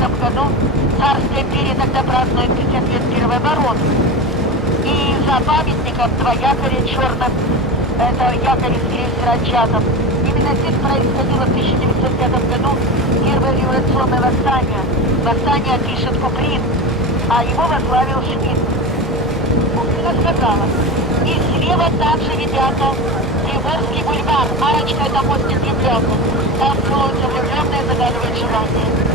этом году империя тогда празднует 50 лет первой обороны. И за памятником два якоря черным, это якорь из крейсера «Отчатов». Именно здесь происходило в 1905 году первое революционное восстание. Восстание пишет Куприн, а его возглавил Шмидт. Пушкина сказала. И слева также ребята Приморский бульвар. Арочка это мостик влюбленных. Там целуются влюбленные, загадывают желание.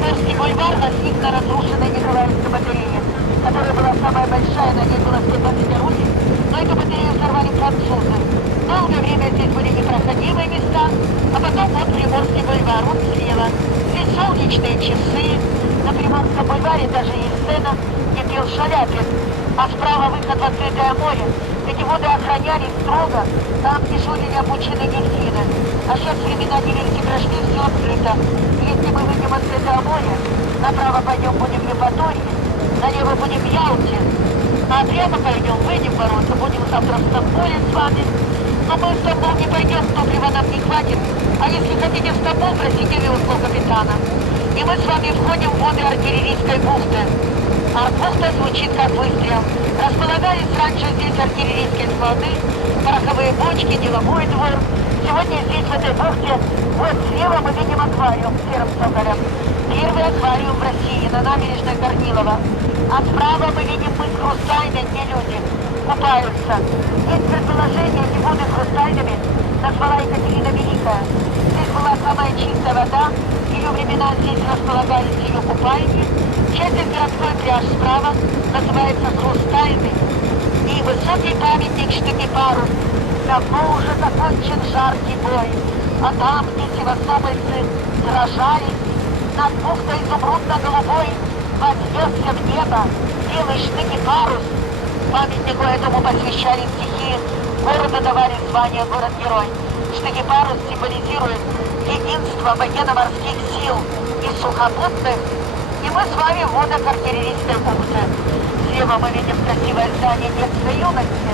Приморский бульвар возник на разрушенной Николаевской батарее, которая была самая большая, на ней было 120 орудий, но эту батарею взорвали французы. Долгое время здесь были непроходимые места, а потом вот Приморский бульвар, вот слева. Здесь солнечные часы, на Приморском бульваре даже есть сцена, где пел Шаляпин, а справа выход в открытое море. Эти воды охранялись строго, там дежурили обученные дельфины. А сейчас времена невелики прошли, все открыто. Если мы выйдем в открытое море, направо пойдем будем в Евпатории, налево будем в Ялте, а прямо пойдем, выйдем ворота, будем завтра в Стамбуле с вами. Но мы в Стамбул не пойдем, топлива нам не хватит. А если хотите в Стамбул, просите вилку капитана. И мы с вами входим в воды артиллерийской бухты. Арбухта звучит как выстрел. Располагались раньше здесь артиллерийские склады, пороховые бочки, деловой двор. Сегодня здесь, в этой бухте, вот слева мы видим аквариум с серым соколем. Аквариум России на набережной Корнилова. А справа мы видим мыс Хрустальный, где люди купаются. Есть предположение, эти воды хрустальными назвала Екатерина Великая. Здесь была самая чистая вода, в ее времена здесь располагались ее купальни. Часть городской пляж справа называется Хрустальный. И высокий памятник Штыки-Пару. Давно уже закончен жаркий бой. А там, где севастопольцы сражались, над бухтой изумрудно-голубой в небо белый Штыки-Парус. Памятнику этому посвящали стихи, городу давали звание город-герой. Штыки-Парус символизирует единство военно-морских сил и сухопутных и мы с вами в водах артиллерийской бухты. Слева мы видим красивое здание детской юности,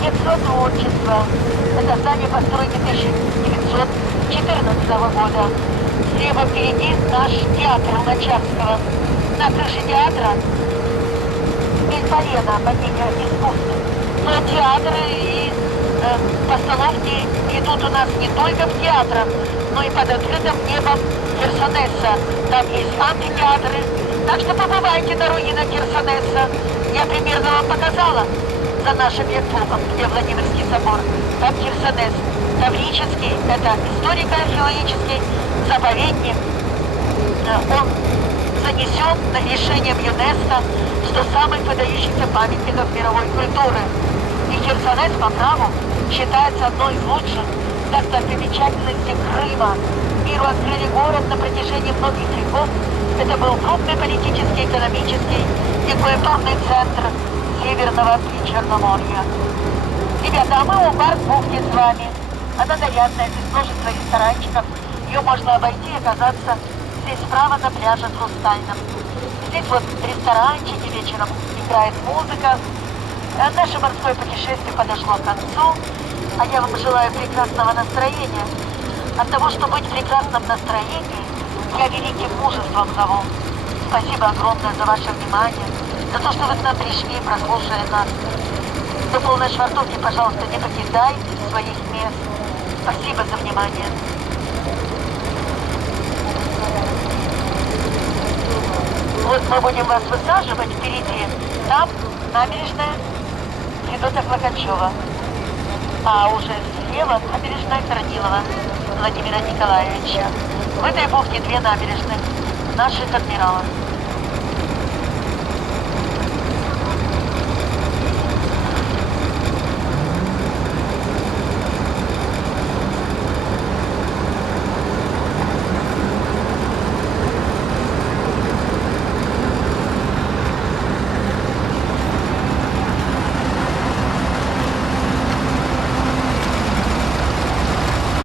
детского творчества. Это здание постройки 1914 года. Слева впереди наш театр Луначарского. На крыше театра Бельполена, богиня искусств. Но театры и э, постановки идут у нас не только в театрах, но и под открытым небом Херсонеса. Там есть амфитеатры. Так что побывайте на руинах Херсонеса. Я примерно вам показала за нашим Якубом, где Владимирский собор. Там Херсонес. Таврический, это историко-археологический заповедник. Он занесен на решением ЮНЕСКО, что самых выдающихся памятников мировой культуры. И Херсонес по праву считается одной из лучших достопримечательностей Крыма. Миру открыли город на протяжении многих веков. Это был крупный политический, экономический и культурный центр Северного Причерноморья. Ребята, а мы у бар бухте с вами. Она нарядная, без множества ресторанчиков. Ее можно обойти и оказаться здесь справа на пляже Хрустальном. Здесь вот ресторанчики, вечером играет музыка. А Наше морское путешествие подошло к концу, а я вам желаю прекрасного настроения. От того, что быть в прекрасном настроении, я великим мужеством зову. Спасибо огромное за ваше внимание, за то, что вы к нам пришли, прослушали нас. До полной швартовки, пожалуйста, не покидайте своих мест. Спасибо за внимание. Вот мы будем вас высаживать впереди. Там набережная Федота Клокачева. А уже слева набережная Корнилова Владимира Николаевича. В этой бухте две набережных наших адмиралов.